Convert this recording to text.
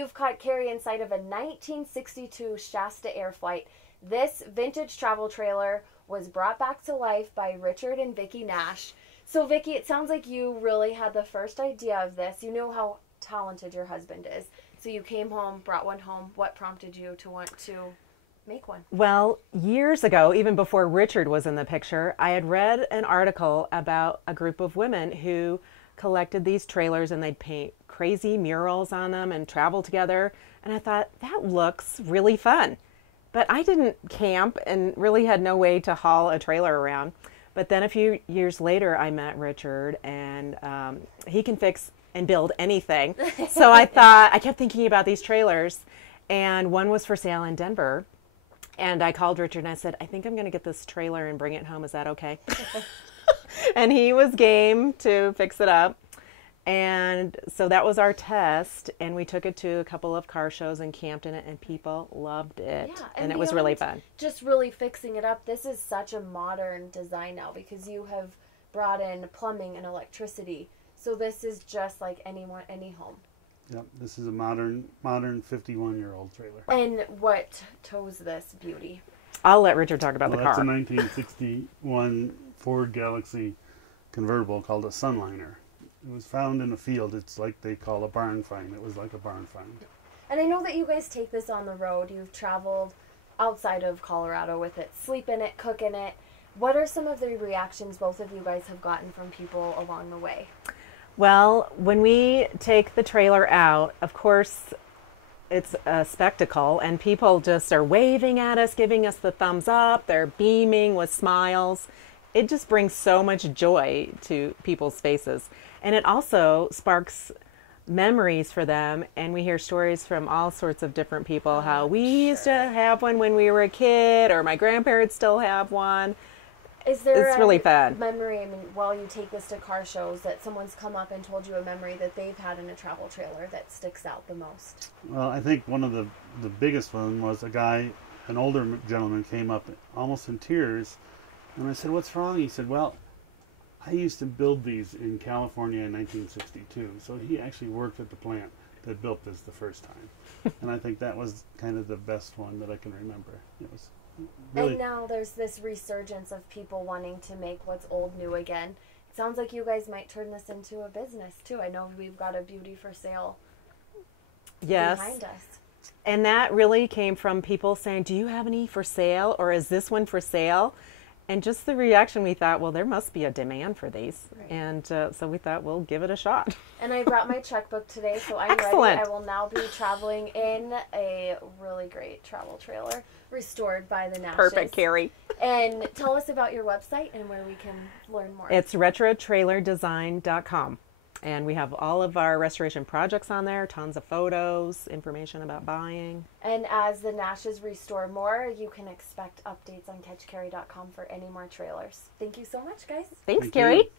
You've caught Carrie inside of a 1962 Shasta Airflyte. This vintage travel trailer was brought back to life by Richard and Vicky Nash. So Vicky, it sounds like you really had the first idea of this. You know how talented your husband is. So you came home, brought one home. What prompted you to want to make one? Well, years ago, even before Richard was in the picture, I had read an article about a group of women who collected these trailers and they'd paint crazy murals on them and travel together. And I thought, that looks really fun. But I didn't camp and really had no way to haul a trailer around. But then a few years later, I met Richard, and he can fix and build anything. So I kept thinking about these trailers, and one was for sale in Denver. And I called Richard and I said, I think I'm going to get this trailer and bring it home. Is that okay? And he was game to fix it up. And so that was our test, and we took it to a couple of car shows and camped in it, and people loved it. Yeah, and it was really fun. Just really fixing it up. This is such a modern design now because you have brought in plumbing and electricity. So this is just like any home. Yep, this is a modern 51-year-old trailer. And what tows this beauty? I'll let Richard talk about the car. That's a 1961 Ford Galaxie convertible called a Sunliner. It was found in a field. It's like they call a barn find. It was like a barn find. And I know that you guys take this on the road. You've traveled outside of Colorado with it, sleep in it, cook in it. What are some of the reactions both of you guys have gotten from people along the way? Well, when we take the trailer out, of course, it's a spectacle, and people just are waving at us, giving us the thumbs up. They're beaming with smiles. It just brings so much joy to people's faces. And it also sparks memories for them, and we hear stories from all sorts of different people, how we used to have one when we were a kid, or my grandparents still have one. Is there it's really fun. Memory, I mean, while you take this to car shows, that someone's come up and told you a memory that they've had in a travel trailer that sticks out the most? Well, I think one of the biggest one was an older gentleman came up almost in tears, and I said, "What's wrong?" He said, "Well, I used to build these in California in 1962. So he actually worked at the plant that built this the first time." And I think that was kind of the best one that I can remember. It was really... And now there's this resurgence of people wanting to make what's old new again. It sounds like you guys might turn this into a business too. I know we've got a beauty for sale behind us. And that really came from people saying, "Do you have any for sale?" or "Is this one for sale?" And just the reaction, we thought, well, there must be a demand for these. Right. And so we thought, we'll give it a shot. And I brought my checkbook today, so I'm Excellent. ready. I will now be traveling in a really great travel trailer, restored by the Nashes. Perfect, Carrie. And tell us about your website and where we can learn more. It's retrotrailerdesign.com. And we have all of our restoration projects on there, tons of photos, information about buying. And as the Nashes restore more, you can expect updates on catchcarrie.com for any more trailers. Thank you so much, guys. Thanks, Carrie. You.